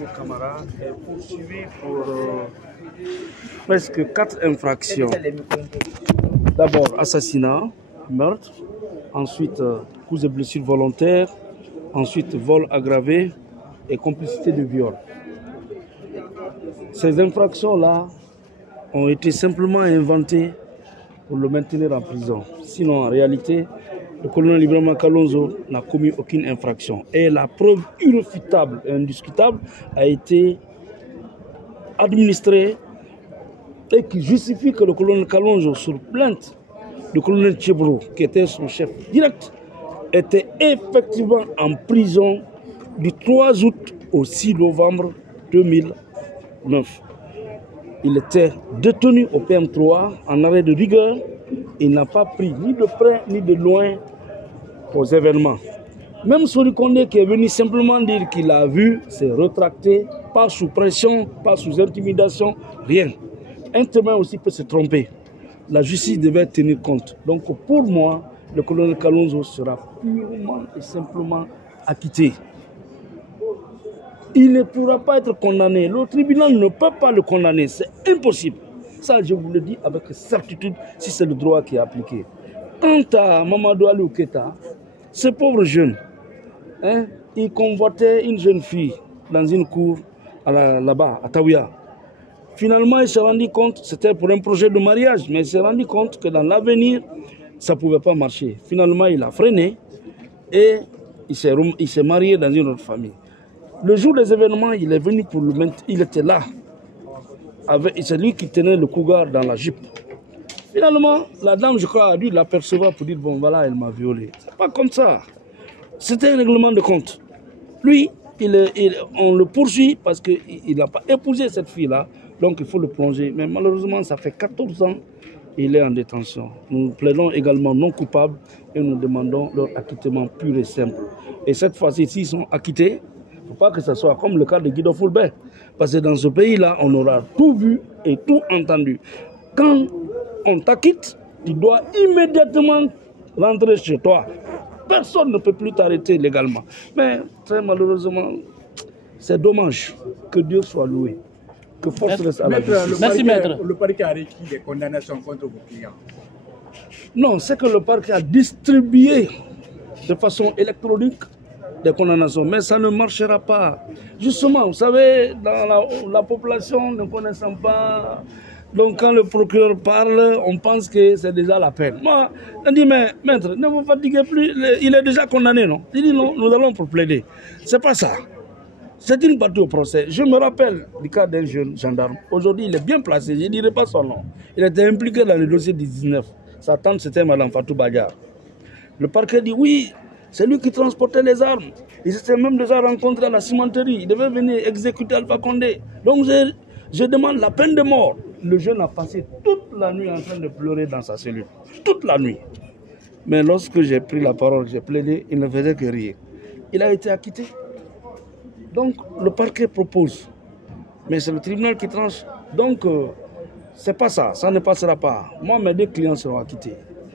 Camara est poursuivi pour presque 4 infractions. D'abord assassinat, meurtre, ensuite coups et blessures volontaires, ensuite vol aggravé et complicité de viol. Ces infractions-là ont été simplement inventées pour le maintenir en prison. Sinon, en réalité, le colonel Ibrahima Kalonzo n'a commis aucune infraction. Et la preuve irréfutable et indiscutable a été administrée et qui justifie que le colonel Kalonzo, sur plainte du colonel Tchebro, qui était son chef direct, était effectivement en prison du 3 août au 6 novembre 2009. Il était détenu au PM3 en arrêt de rigueur. Il n'a pas pris ni de près ni de loin aux événements. Même Sori Kondé qui est venu simplement dire qu'il a vu, s'est rétracté, pas sous pression, pas sous intimidation, rien. Un témoin aussi peut se tromper. La justice devait tenir compte. Donc pour moi, le colonel Kalonzo sera purement et simplement acquitté. Il ne pourra pas être condamné. Le tribunal ne peut pas le condamner. C'est impossible. Ça, je vous le dis avec certitude si c'est le droit qui est appliqué. Quant à Mamadou Alou Keita, ce pauvre jeune, il convoitait une jeune fille dans une cour là-bas, à Taouia. Finalement, il s'est rendu compte, c'était pour un projet de mariage, mais il s'est rendu compte que dans l'avenir, ça ne pouvait pas marcher. Finalement, il a freiné et il s'est marié dans une autre famille. Le jour des événements, il est venu pour le maintenir, il était là. C'est lui qui tenait le cougar dans la jupe. Finalement, la dame, je crois, a dû l'apercevoir pour dire, bon voilà, elle m'a violé. C'est pas comme ça. C'était un règlement de compte. Lui, on le poursuit parce qu'il n'a pas épousé cette fille-là, donc il faut le plonger. Mais malheureusement, ça fait 14 ans qu'il est en détention. Nous plaidons également non coupables et nous demandons leur acquittement pur et simple. Et cette fois-ci, s'ils sont acquittés, il ne faut pas que ce soit comme le cas de Guido Fulbert. Parce que dans ce pays-là, on aura tout vu et tout entendu. Quand on t'acquitte, tu dois immédiatement rentrer chez toi. Personne ne peut plus t'arrêter légalement. Mais très malheureusement, c'est dommage. Que Dieu soit loué. Que force reste à la justice. Merci, maître. Le parquet a requis des condamnations contre vos clients. Non, c'est que le parquet a distribué de façon électronique des condamnations, mais ça ne marchera pas. Justement, vous savez, dans la population ne connaissant pas, donc quand le procureur parle, on pense que c'est déjà la peine. Moi, on dit, mais maître, ne vous fatiguez plus, il est déjà condamné, non? Il dit non, nous allons pour plaider. C'est pas ça. C'est une partie au procès. Je me rappelle du cas d'un jeune gendarme. Aujourd'hui, il est bien placé, je ne dirai pas son nom. Il était impliqué dans le dossier du 19. Sa tante, c'était Mme Fatou Badiar. Le parquet dit oui. C'est lui qui transportait les armes. Il s'était même déjà rencontré à la cimenterie. Il devait venir exécuter Alpha Condé. Donc je demande la peine de mort. Le jeune a passé toute la nuit en train de pleurer dans sa cellule. Toute la nuit. Mais lorsque j'ai pris la parole, j'ai plaidé, il ne faisait que rire. Il a été acquitté. Donc le parquet propose. Mais c'est le tribunal qui tranche. Donc c'est pas ça. Ça ne passera pas. Moi, mes 2 clients seront acquittés.